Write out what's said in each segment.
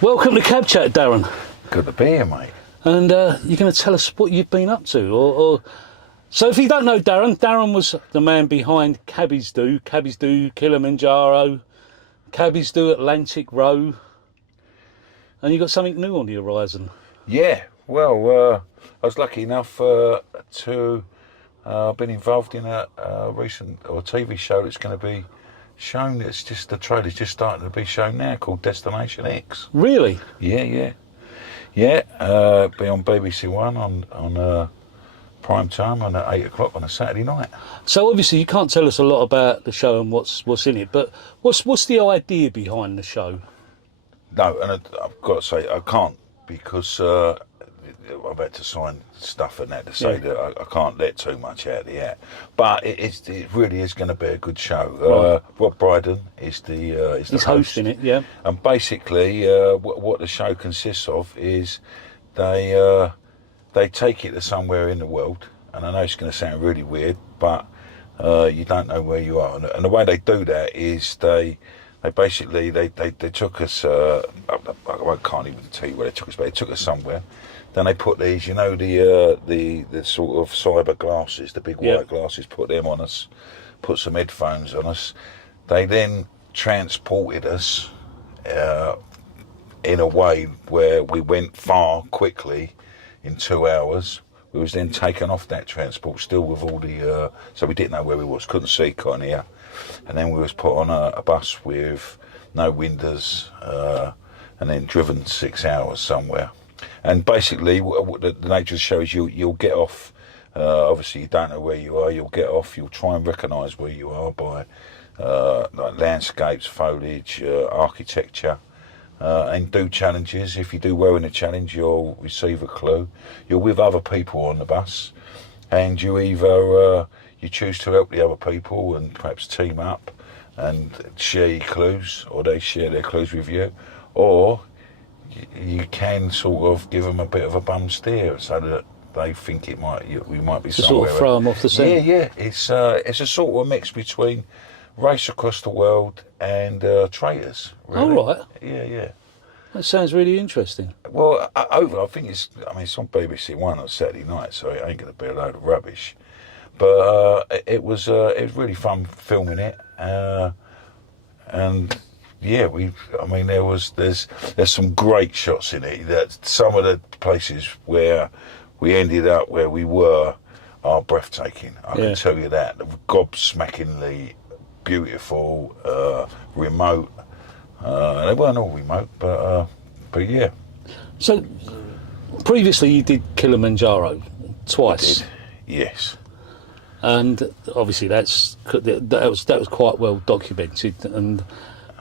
Welcome to Cab Chat, Darren. Good to be here, mate. And you're going to tell us what you've been up to. So if you don't know Darren, Darren was the man behind Cabbies Do, Kilimanjaro, Cabbies Do Atlantic Row. And you got something new on the horizon. Yeah, well, I was lucky enough to been involved in a recent TV show that's going to be shown. It's just the trailer's just starting to be shown now, called Destination X. Really? Yeah. Be on BBC One on prime time on at 8 o'clock on a Saturday night. So obviously you can't tell us a lot about the show and what's in it, but what's the idea behind the show? No, and I've got to say I can't, because I've had to sign stuff and that to say that I can't let too much out of the hat. But it really is going to be a good show. Right. Rob Brydon is the He's hosting it, yeah. And basically, what the show consists of is they take it to somewhere in the world, and I know it's going to sound really weird, but you don't know where you are. And the way they do that is they basically took us. I can't even tell you where they took us, but they took us somewhere. Then they put these, the sort of cyber glasses, the big white glasses, put them on us, put some headphones on us. They then transported us in a way where we went far quickly in 2 hours. We was then taken off that transport, still with all the, so we didn't know where we was, couldn't see, couldn't hear. And then we was put on a bus with no windows, and then driven 6 hours somewhere. And basically, what the nature of the show is you'll get off. Obviously, you don't know where you are. You'll get off. You'll try and recognise where you are by like landscapes, foliage, architecture, and do challenges. If you do well in a challenge, you'll receive a clue. You're with other people on the bus, and you either you choose to help the other people and perhaps team up and share your clues, or they share their clues with you, or you can sort of give them a bit of a bum steer so that they think we might be somewhere. Sort of throw them off the scent. Yeah. It's a sort of mix between Race Across the World and Traitors. Really. Oh, right. Yeah. That sounds really interesting. Well, I think it's on BBC One on Saturday night, so it ain't going to be a load of rubbish. But it was really fun filming it, and. Yeah, there's some great shots in it. That some of the places where we ended up, where we were, are breathtaking. I can tell you that. Gobsmackingly beautiful, remote. They weren't all remote, but yeah. So previously you did Kilimanjaro twice. I did. Yes. And obviously that was quite well documented, and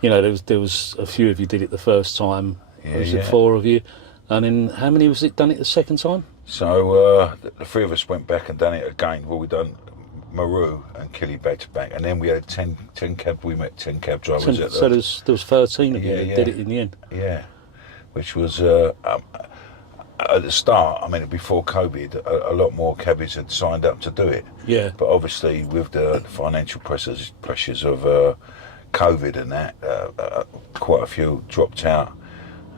there was a few of you did it the first time. Was it 4 of you? And then how many was it done it the second time? So the 3 of us went back and done it again. Well, we done Maru and Killy back to back, and then we had 10 cab. We met 10 cab drivers. So there was 13 of you that did it in the end. Yeah, which was at the start. Before COVID, a lot more cabbies had signed up to do it. Yeah. But obviously, with the financial pressures of COVID and that, quite a few dropped out.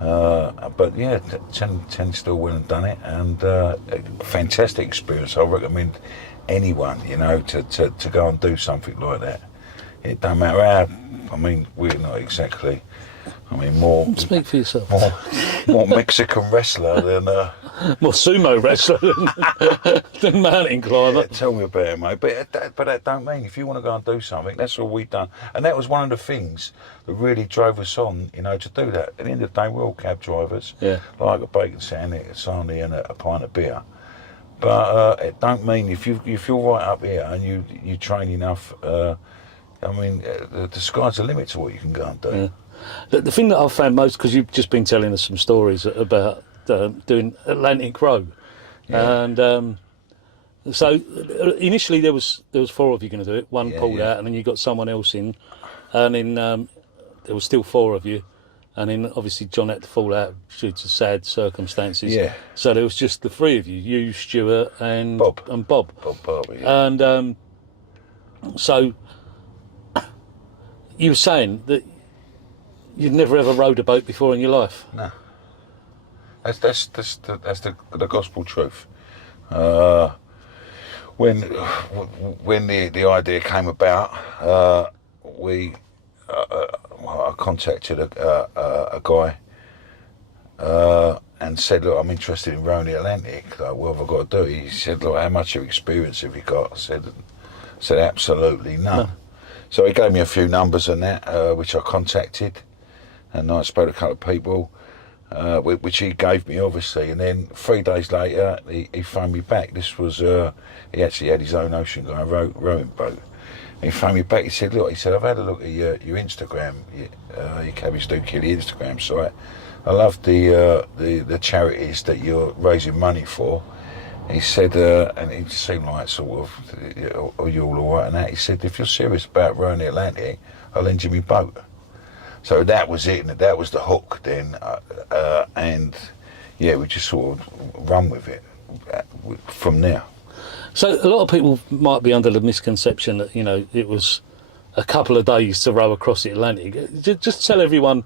But yeah, 10 still went and done it, and a fantastic experience. I recommend anyone, to go and do something like that. It don't matter how. We're not exactly. More. Speak for yourself. More Mexican wrestler than. More sumo wrestler than mountain climber. Yeah, tell me about it, mate. But that don't mean if you want to go and do something, that's all we've done. And that was one of the things that really drove us on, to do that. At the end of the day, we're all cab drivers. Yeah. Like a bacon sarnie and a pint of beer. But it don't mean if you're right up here and you train enough, the sky's the limit to what you can go and do. Yeah. The thing that I've found most, because you've just been telling us some stories about doing Atlantic Row, and so initially there was 4 of you going to do it. One pulled out, and then you got someone else in, and then there was still 4 of you, and then obviously John had to fall out due to sad circumstances. Yeah. So there was just the 3 of you, Stuart, and Bob. Bob, yeah. And so you were saying that You'd never ever rowed a boat before in your life? No. That's the gospel truth. When the idea came about, I contacted a guy and said, look, I'm interested in rowing the Atlantic. Like, what have I got to do? He said, look, how much of experience have you got? I said absolutely none. No. So he gave me a few numbers on that, which I contacted, and I spoke to a couple of people, which he gave me, obviously. And then 3 days later, he phoned me back. This was, he actually had his own ocean guy rowing boat. And he phoned me back. He said, look, I've had a look at your Instagram, your Cabbies Do Instagram site. I love the charities that you're raising money for. He said, and he seemed like sort of, are you all right and that? He said, if you're serious about rowing the Atlantic, I'll lend you my boat. So that was it, and that was the hook then. And yeah, we just sort of run with it from there. So a lot of people might be under the misconception that, you know, it was a couple of days to row across the Atlantic. Just tell everyone,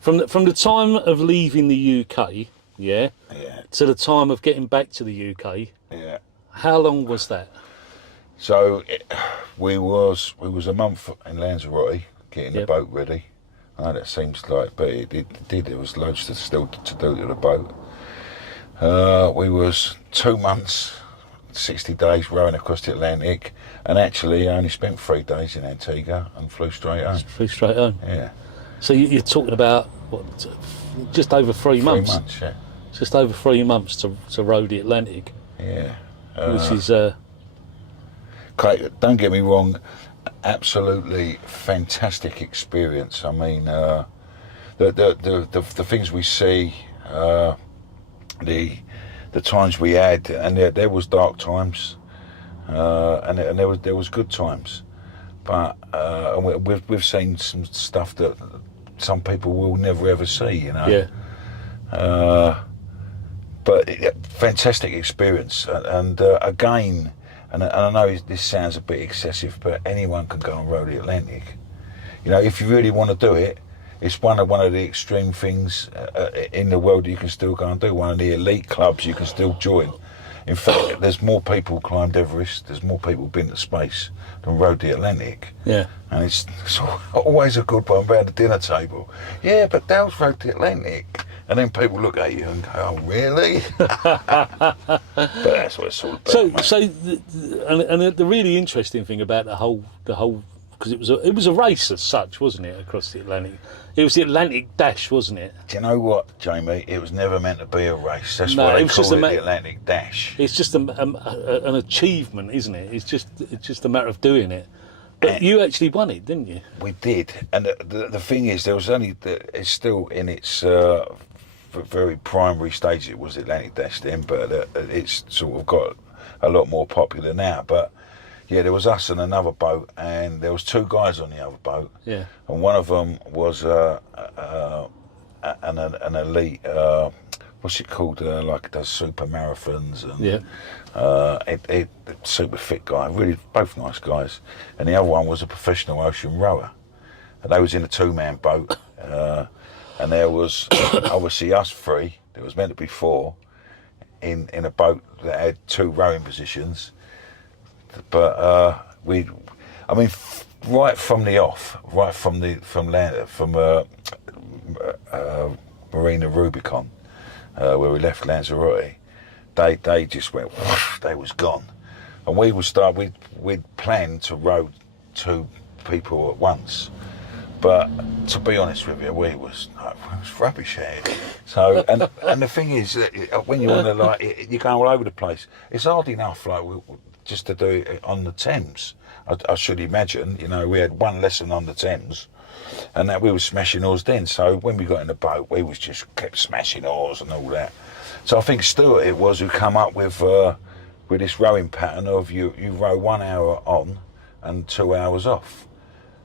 from the time of leaving the UK, yeah, to the time of getting back to the UK, how long was that? So we was a month in Lanzarote getting the boat ready. I know that seems like, but it did. There was loads still to do to the boat. We was 2 months, 60 days rowing across the Atlantic, and actually I only spent 3 days in Antigua and flew straight home. Flew straight home. Yeah. So you're talking about what, just over 3 months? 3 months, yeah. Just over 3 months to row the Atlantic. Yeah. Which is. Don't get me wrong, absolutely fantastic experience. I mean, the things we see, the times we had, and there was dark times, and there was good times, but we've seen some stuff that some people will never ever see, you know. Yeah. But fantastic experience, and again. And I know this sounds a bit excessive, but anyone can go and row the Atlantic. You know, if you really want to do it, it's one of the extreme things in the world that you can still go and do. One of the elite clubs you can still join. In fact, there's more people climbed Everest, there's more people been to space than rowed the Atlantic. Yeah. And it's always a good one around the dinner table. Yeah, but Dale's rowed the Atlantic. And then people look at you and go, "Oh, really?" But that's what it's all about. So the really interesting thing about the whole, because it was a race as such, wasn't it, across the Atlantic? It was the Atlantic Dash, wasn't it? Do you know what, Jamie? It was never meant to be a race. That's why they call it the Atlantic Dash. It's just an achievement, isn't it? It's just a matter of doing it. But you actually won it, didn't you? We did, and the thing is, there was only it's still in its very primary stage. It was Atlantic Dash then, but it's sort of got a lot more popular now. But yeah, there was us and another boat, and there was 2 guys on the other boat. Yeah. And one of them was an elite. What's it called? Like does super marathons and super fit guy. Really, both nice guys. And the other one was a professional ocean rower, and they was in a 2-man boat. And there was obviously us 3. There was meant to be 4 in a boat that had 2 rowing positions. But right from the off, from Marina Rubicon, where we left Lanzarote, they just went. They was gone, and we'd planned to row 2 people at once. But to be honest with you, it was rubbish here. So, and the thing is, when you're on you're going all over the place. It's hard enough, just to do it on the Thames. I should imagine, you know, we had 1 lesson on the Thames, and that we were smashing oars then. So when we got in the boat, we was just kept smashing oars and all that. So I think Stuart it was who come up with this rowing pattern of you row 1 hour on and 2 hours off.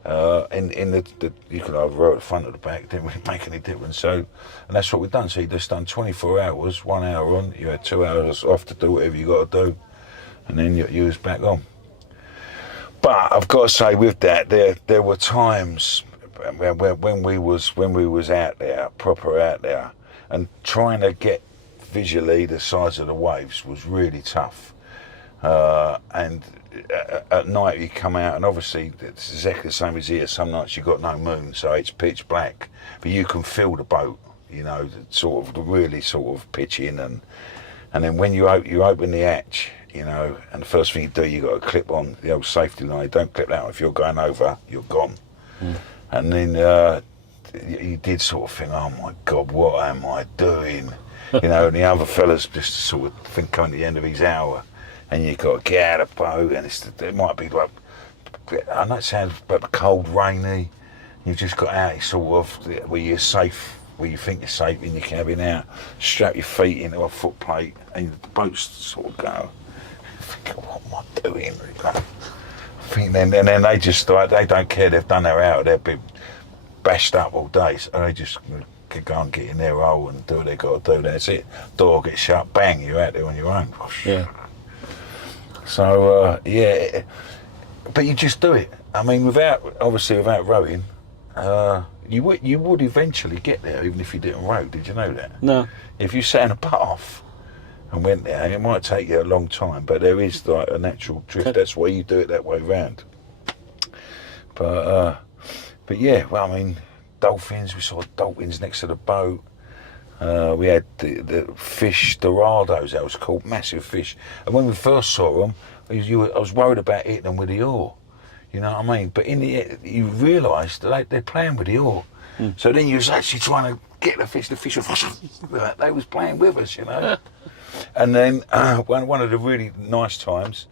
In the you could either row at the front or the back, didn't really make any difference. So, and that's what we've done. So you just done 24 hours, 1 hour on, you had 2 hours off to do whatever you got to do, and then you was back on. But I've got to say, with that, there were times, when we was out there, proper out there, and trying to get visually the size of the waves was really tough. And at night you come out, and obviously it's exactly the same as here. Some nights you've got no moon, so it's pitch black, but you can feel the boat, you know, sort of really sort of pitching, and then when you open the hatch, you know, and the first thing you do, you got to clip on the old safety line. Don't clip that on. If you're going over, you're gone. And then you did sort of think, oh my God, what am I doing? You know, and the other fellas just sort of think on the end of his hour, and you got to get out of the boat, and it might be like, I know it sounds a bit cold, rainy. You've just got out, sort of where you're safe, where you think you're safe in your cabin out, strap your feet into a foot plate, and the boats sort of go. Think, what am I doing? And then they just start, they don't care, they've done their hour, they've been bashed up all day, so they just could go and get in their hole and do what they got to do. That's it. Door gets shut, bang, you're out there on your own. Yeah. So yeah, but you just do it. I mean, without rowing, you would eventually get there, even if you didn't row. Did you know that? No. If you sat in a path and went there, it might take you a long time, but there is like a natural drift. That's why you do it that way round. But yeah, well, I mean, dolphins. We saw dolphins next to the boat. We had the fish, dorados, that was called, massive fish. And when we first saw them, I was worried about hitting them with the oar. You know what I mean? But in the end, you realise that they're playing with the oar. So then you was actually trying to get the fish were, they was playing with us, you know. And then one of the really nice times,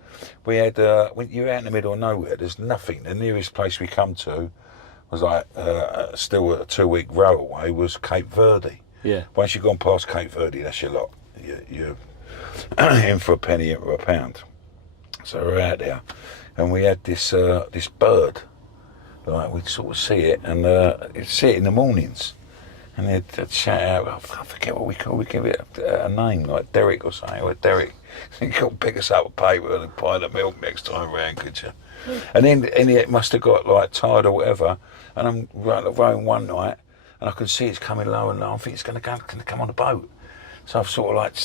we had, when you're out in the middle of nowhere, there's nothing. The nearest place we come to was like still a 2-week row away, was Cape Verde. Yeah. Once you've gone past Cape Verde, that's your lot. You're in for a penny, in for a pound. So we're out there, and we had this bird. Like, we'd sort of see it, and you'd see it in the mornings, and they'd shout out, I forget what we call. We give it a name like Derek or something, or Derek. You can't pick us up a paper and a pint of milk next time round, could you? And then it must have got like tired or whatever, and I'm rowing one night, and I can see it's coming low and low. I think it's going to come on the boat. So I've sort of like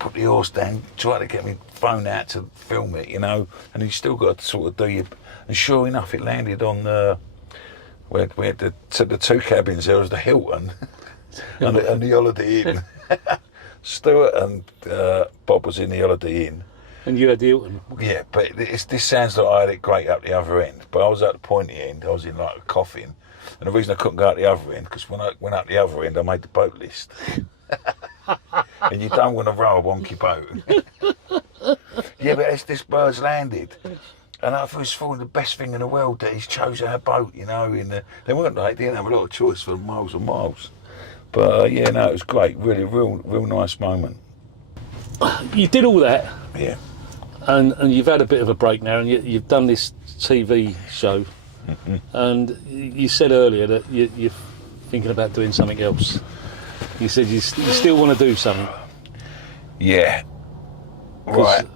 put the oars down, tried to get my phone out to film it, you know, and you still got to sort of do your... And sure enough, it landed on where the two cabins. There was the Hilton and the Holiday Inn. Stuart and Bob was in the Holiday Inn. And you had the Hilton. Yeah, but this sounds like I had it great up the other end, but I was at the pointy end. I was in like a coffin. And the reason I couldn't go out the other end, because when I went out the other end, I made the boat list. And you don't want to row a wonky boat. Yeah, but this bird's landed. And I was thought the best thing in the world that he's chose our boat, you know. They weren't like, they didn't have a lot of choice for miles and miles. But yeah, no, it was great. Really, real nice moment. You did all that. Yeah. And you've had a bit of a break now, and you've done this TV show. Mm-hmm. And you said earlier that you're thinking about doing something else. You said you still want to do something. Yeah. Right.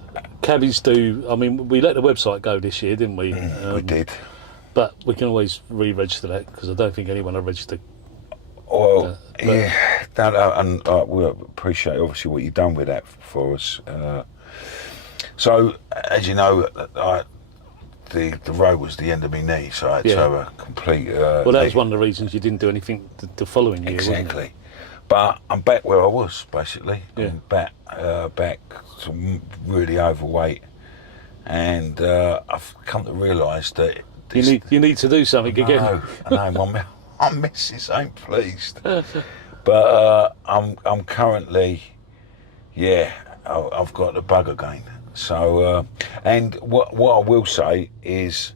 Cabbies Do. I mean, we let the website go this year, didn't we? We did. But we can always re-register that, because I don't think anyone will register. Well, yeah. And we appreciate obviously what you've done with that for us. So, as you know, the road was the end of my knee, so I had to have a complete... well, that was one of the reasons you didn't do anything the following year, exactly. wasn't it? But I'm back where I was, basically. Yeah. I'm back to really overweight, and I've come to realise that... You need to do something again. I know, my missus ain't pleased. But I'm currently... Yeah, I've got the bug again. So, and what I will say is,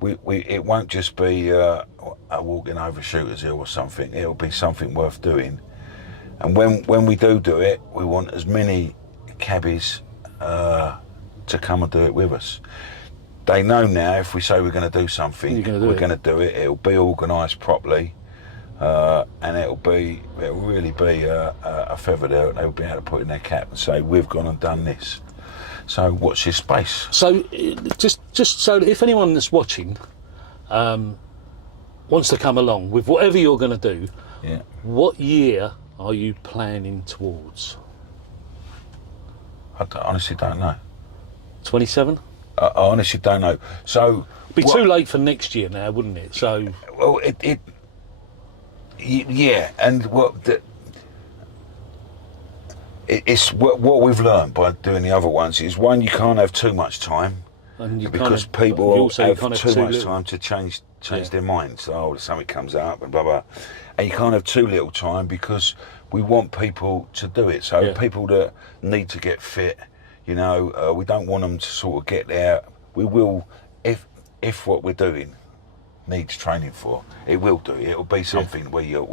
it won't just be a walking over Shooters Hill or something. It'll be something worth doing. And when we do it, we want as many cabbies to come and do it with us. They know now if we say we're going to do something, we're going to do it. It'll be organised properly, and it'll really be a feather there. They'll be able to put in their cap and say, we've gone and done this. So watch this space. So just so that if anyone that's watching wants to come along with whatever you're going to do, Yeah. what year are you planning towards? I honestly don't know. 27? I honestly don't know. So Be too late for next year now, wouldn't it? So well, yeah, and it's what we've learned by doing the other ones is, one, you can't have too much time, and you because kind of, people you also have can't too much little. time to change their minds. Oh, something comes up and blah blah, and you can't have too little time because we want people to do it. So people that need to get fit, we don't want them to sort of get there. We will, if what we're doing needs training for, it will do. It'll be something where you'll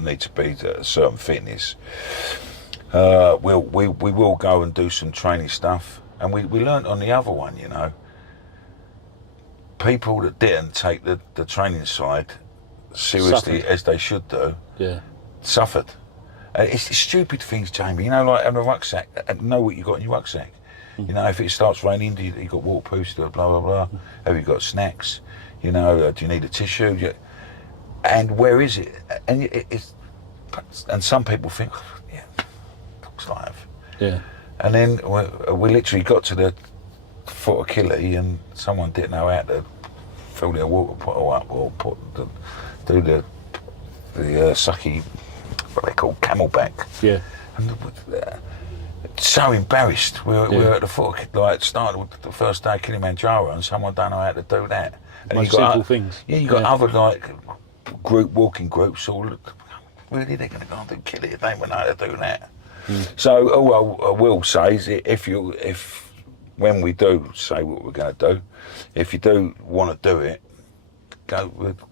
need to be at a certain fitness. We will go and do some training stuff, and we learnt on the other one, people that didn't take the training side seriously as they should do, suffered. It's stupid things, Jamie. Like having a rucksack. Know what you got in your rucksack. If it starts raining, do you got waterproofs? Blah blah blah. Have you got snacks? Do you need a tissue? And where is it? And and some people think, looks like. Yeah. And then we literally got to the foot of Kili, and someone didn't know how to fill their water bottle up or do the sucky, what they call camelback. Yeah. And so embarrassed. We were at the foot of, started with the first day of Kilimanjaro, and someone don't know how to do that. And Most simple things. Yeah, you got other walking groups all. Really, they're going to go and do Kili? They don't know how to do that. So all I will say is, if when we do say what we're going to do, if you do want to do it, go with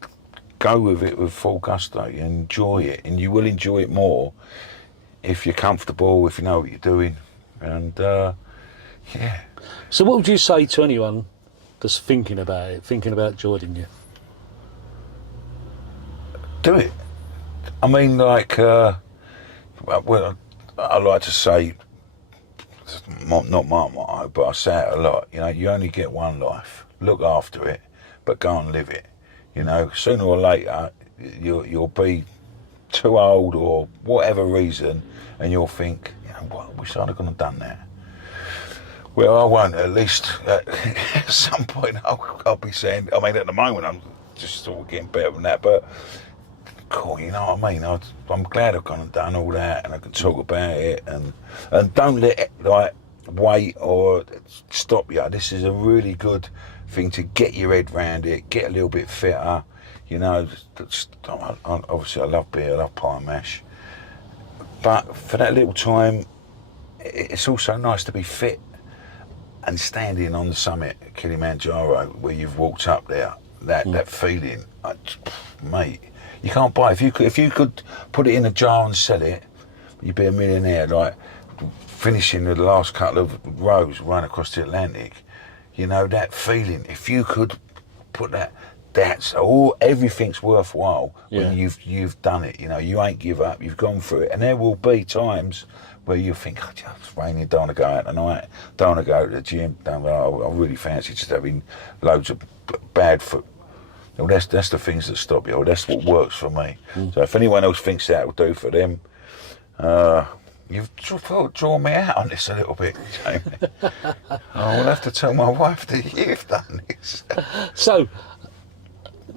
it with full gusto. Enjoy it, and you will enjoy it more if you're comfortable, if you know what you're doing, and yeah. So what would you say to anyone that's thinking about joining you? Do it. I mean, well, I like to say, not my motto, but I say it a lot. You only get one life. Look after it, but go and live it. Sooner or later, you'll be too old or whatever reason, and you'll think, what, I wish I'd have gone and done that. Well, I won't. At least at some point, I'll be saying. I mean, at the moment, I'm just sort of getting better than that, but. Cool, you know what I mean? I'm glad I've gone and done all that, and I can talk about it, and don't let it wait or stop you. This is a really good thing to get your head round it, get a little bit fitter. Obviously I love beer, I love pie and mash, but for that little time, it's also nice to be fit and standing on the summit of Kilimanjaro where you've walked up there. That feeling, mate. You can't buy it. If you could put it in a jar and sell it, you'd be a millionaire. Like finishing the last couple of rows right across the Atlantic, that feeling. If you could put that's all. Everything's worthwhile when you've done it. You ain't give up. You've gone through it, and there will be times where you think, it's raining, don't want to go out tonight, don't want to go to the gym. I really fancy just having loads of bad food. Well, that's the things that stop you. That's what works for me. So if anyone else thinks that will do for them, you've drawn me out on this a little bit, Jamie. I will have to tell my wife that you've done this. So,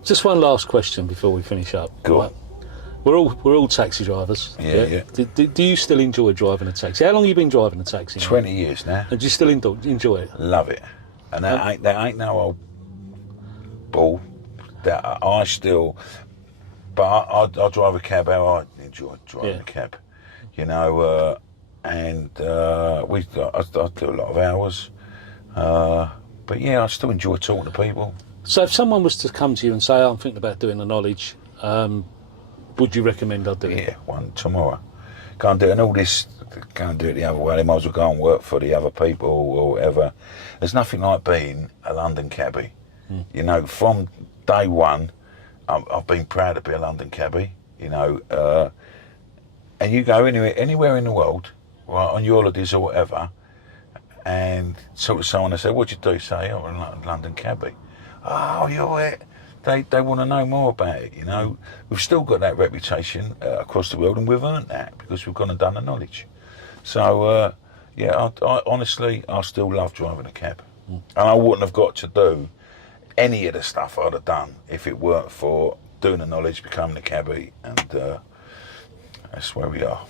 just one last question before we finish up. Go on. We're all taxi drivers. Yeah. Do you still enjoy driving a taxi? How long have you been driving a taxi? 20 years now. And do you still enjoy it? Love it. And that ain't no old ball. That I still, but I drive a cab how I enjoy driving a cab, and I do a lot of hours, but I still enjoy talking to people. So if someone was to come to you and say, I'm thinking about doing the knowledge, would you recommend I do it? Yeah, one tomorrow. Can't do it, and all this, can't do it the other way. They might as well go and work for the other people or whatever. There's nothing like being a London cabbie. From day one, I've been proud to be a London cabbie, and you go anywhere in the world, right, on your holidays or whatever, and talk to someone and say, what do you do? Say, I'm a London cabbie. Oh, you're it. they want to know more about it, you know. We've still got that reputation across the world, and we've earned that because we've gone and done the knowledge. So, yeah, I honestly, I still love driving a cab. And I wouldn't have got to do any of the stuff I'd have done if it weren't for doing the knowledge, becoming a cabbie, and that's where we are.